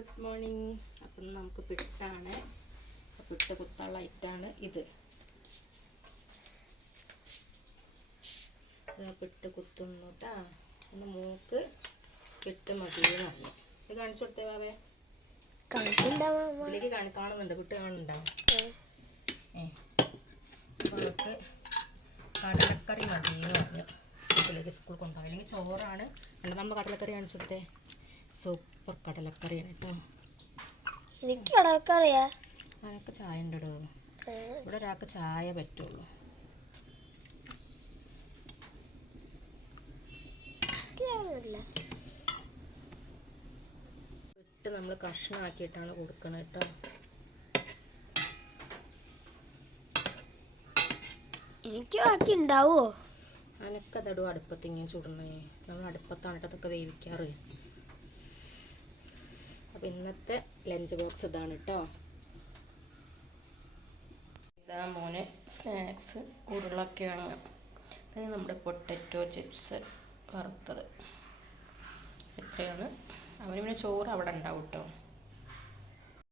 Good morning. അപ്പം നമുക്ക് പിട്ടാണ്, പിട്ട് കുത്താനുള്ള ഐറ്റാണ് ഇത്. പിട്ട് കുത്തുന്നു കേട്ടാ. ഒന്ന് മൂക്ക് പിട്ട് മതിയെന്ന് പറഞ്ഞു. ഇത് കാണിച്ചു കൊടുത്തേ ബാബേ. ഇതിലേക്ക് കാണുന്നുണ്ട്, പിട്ട് കാണുന്നുണ്ടാവും. അവർക്ക് കടലക്കറി മതിയെന്ന് പറഞ്ഞു. വീട്ടിലേക്ക് സ്കൂൾ കൊണ്ടുപോകും. അല്ലെങ്കിൽ ചോറാണ്. അല്ല, നമ്മൾ കടലക്കറി കാണിച്ചു കൊടുത്തേ. സൂപ്പർ കടലക്കറിയാണ് കേട്ടോ. എനിക്ക് കടലക്കറിയാ. അതിനൊക്കെ ചായ ഉണ്ടോ? ഇവിടെ ഒരാൾക്ക് ചായ പറ്റുള്ളൂ. ഇട്ട് നമ്മൾ കഷ്ണമാക്കിയിട്ടാണ് കൊടുക്കണത് കേട്ടോ. എനിക്ക് ബാക്കി ഉണ്ടാവോ? അനക്കതടും അടുപ്പത്ത് ഇങ്ങനെ ചുടണേ. നമ്മൾ അടുപ്പത്താണ് കേട്ടോ അതൊക്കെ വേവിക്കാറ്. അപ്പം ഇന്നത്തെ ലഞ്ച് ബോക്സ് ഇതാണ് കേട്ടോ. ഇതാ മോന് സ്നാക്സ് ഉരുളക്കിഴങ്ങ്. ഇത് നമ്മുടെ പൊട്ടറ്റോ ചിപ്സ് വറുത്തത്. ഇത്രയാണ്. അവന് പിന്നെ ചോറ് അവിടെ ഉണ്ടാവും കേട്ടോ.